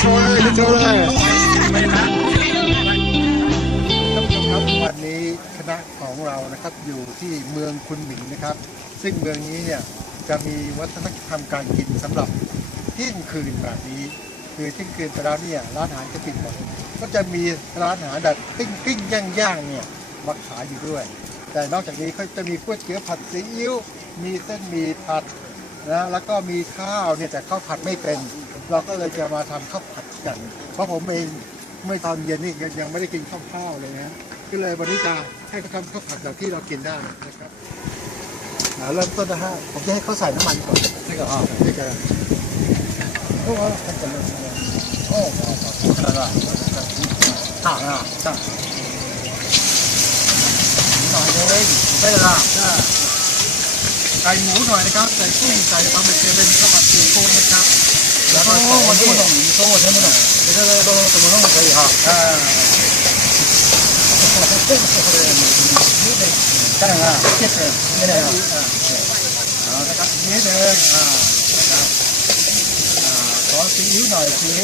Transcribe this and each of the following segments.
โชว์เลยขึ้นโชว์เลยครับวันนี้คณะของเรานะครับอยู่ที่เมืองคุณหมิงนะครับ ซึ่งเมืองนี้เนี่ยจะมีวัฒนธรรมการกินสำหรับเที่ยงคืนแบบนี้ คือเที่ยงคืนไปแล้วเนี่ยร้านอาหารก็ปิดหมดก็จะมีร้านอาหารแบบปิ้งปิ้งย่างย่างๆเนี่ยมาขายอยู่ด้วย แต่นอกจากนี้เขาจะมีก๋วยเตี๋ยวผัดซีอิ๊วมีเส้นหมี่ผัดนะแล้วก็มีข้าวเนี่ยแต่ข้าวผัดไม่เป็น เราก็เลยจะมาทำข้าวผัดกัน เพราะผมเองเมื่อตอนเย็นนี่ยังยังไม่ได้กินข้าวข้าวเลยนะก็เลยวันนี้จะให้เขาทำข้าวผัดแบบที่เรากินได้นะครับเริ่มต้นนะฮะผมจะให้เขาใส่น้ำมันก่อนนี่ก็อ๋อนี่ก็โอ้โหโอ้โหขนาดนั้นต่างอะต่างหน่อยเลยได้ละไก่หมูหน่อยนะครับ ใส่กุ้งใส่ปลาหมึกเป็นข้าวผัดซีฟู้ดนะครับ 然后我听不懂，你说我听不懂，你这个都怎么弄可以哈？啊。干啊，这是，这个啊，然后这个别的啊，啊，搞是有哪些？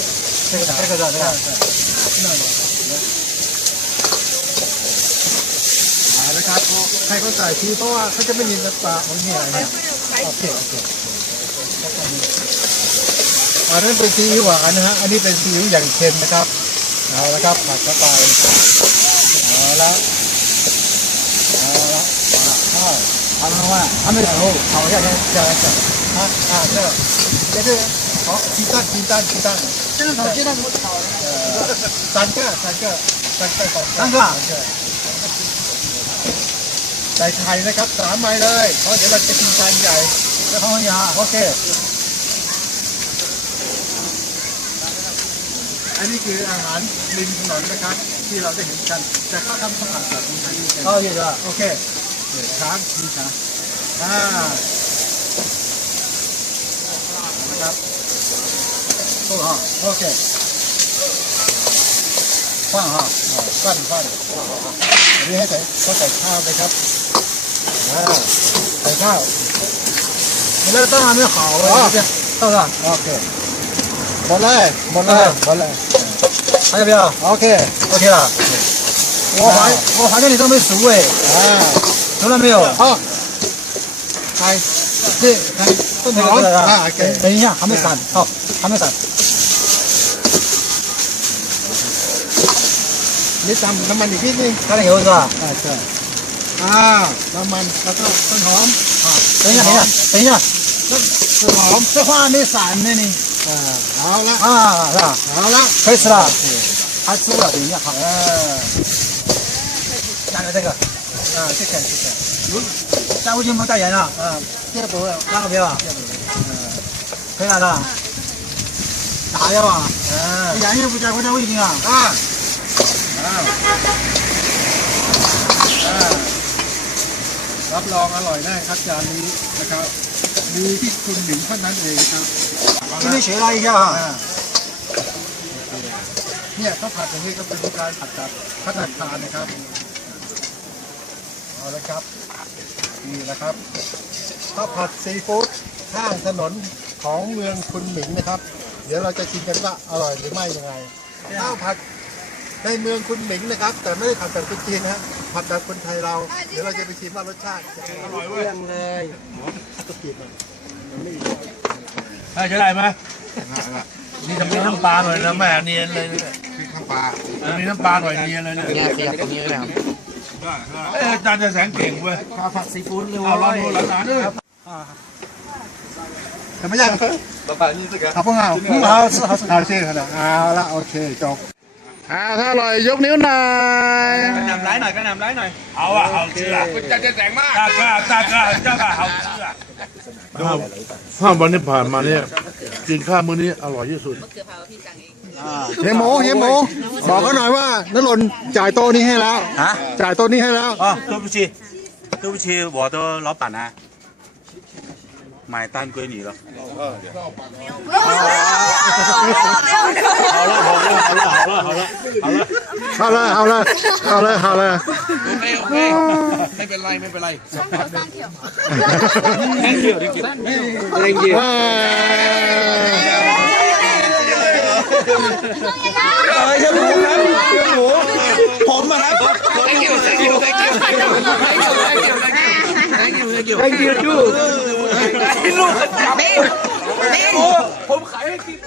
这个这个这个这个，那啊，这个开口开口在提包啊，他这么硬的把我捏来呢，OK OK。 อันนั้นเป็นซีอิ๊วหวานนะฮะ อันนี้เป็นซีอิ๊วอย่างเค็มนะครับ เอาละครับผัดเข้าไปเอาละเอาละเอาวเอาละว่าอันนี้เอาเอาแค่ไหมใช่ใช่ฮะอ่าใช่เดี๋ยวเขาจีตันจีตันจีตันจีตันจีตันหมดเขาตันก็ตันก็ตันก็ตันก็ใส่ไข่นะครับสามใบเลยเพราะเดี๋ยวเราจะกินจานใหญ่แล้วเขาเนี่ยโอเค แลนี่คืออาหารริมถนนนะครับ ที่เราได้เห็นกัน แต่เขาทำสะอาดแบบนี้โอเคจ้ะโอเคช้างมีช้างอ่านะครับโอ้โหโอเคฟังฮะฟังฟังอันนี้ให้ใส่ก็ใส่ข้าวเลยครับอ่าใส่ข้าวแล้วต้องทำให้ขาวเลยใช่ไหมต้องอะโอเคหมดเลยหมดเลยหมดเลย 还要不要？ok ok 啦。我还我还在你上面数诶。哎，熟了没有？好。开，这，哎，等一下，还没散。好，还没散。你等，那么你必定，加点油是吧？哎，对。啊，那么，那个，等好。啊，等一下，等一下，等一下。这这好，这花还没散呢。你。อ่าเอาละ 啊，是吧？ เอาละ 可以吃了，还吃不了，等一下，好， อ่า 加点这个， อ่าที่แข็งที่แข็ง 加味精不加盐啊？ อ่าเทียบตัวแล้ว 加个不要啊？ 可以了是吧？哪要啊？ อ่า 盐又不加，我加味精啊？ อ่าอ่าอ่ารับรองอร่อยแน่ครับจานนี้นะครับมีที่คุณหมิงเท่านั้นเองครับ เอา 今 ละ 天学了一下 อ่า 啊。 เนี่ยข้าวผัดอย่างนี้ก็เป็นการผัดกับพัฒนาคารนะครับเอาละครับนี่นะครับข้าวผัดซีฟู้ดข้างถนนของเมืองคุณหมิงนะครับ เดี๋ยวเราจะชิมกันว่าอร่อยหรือไม่ยังไงข้าวผัด ในเมืองคุณหมิงนะครับ แต่ไม่ได้ผัดแบบคนจีนนะผัดแบบคนไทยเรา เดี๋ยวเราจะไปชิมว่ารสชาติจะอร่อยเรื่องเลยก็กิน ใช่ ได้ไหมนี่จะมีน้ำปลาหน่อยนะแม่เนียนเลยเนี่ยคือข้าวปลาจะมีน้ำปลาหน่อยเนียนเลยเนี่ยเนี่ยขยับตรงนี้เลยครับเอ้ยอาจารย์จะแสงเก่งเว้ยข้าวผัดซีฟู้ดเลยเอาลองดูหลานๆด้วยทำไมยังเอาพวกเราเอาเอาชื่อขนาดเอาละโอเคจบ อ่าถ้าอร่อยยกนิ้วหน่อย นำร้ายหน่อยก็นำร้ายหน่อย เอาอะเอาเชื่อจะจะแสงมากตากล้าตากล้าเจ้าก็เอาเชื่อถ้าวันนี้ผ่านมาเนี่ยกินข้าวมื้อนี้อร่อยที่สุด เฮียหมูเฮียหมูบอกเขาหน่อยว่าน้าหล่นจ่ายโต๊ะนี้ให้แล้ว ฮะ จ่ายโต๊ะนี้ให้แล้ว 哦，对不起，对不起，我的老板呢？ 买单归你了。เอาเลยเอาเลยเอาเลยเอาเลย ไม่เป็นไรไม่เป็นไร เอ้ย ผมอะครับ thank you too ผมขายให้กิน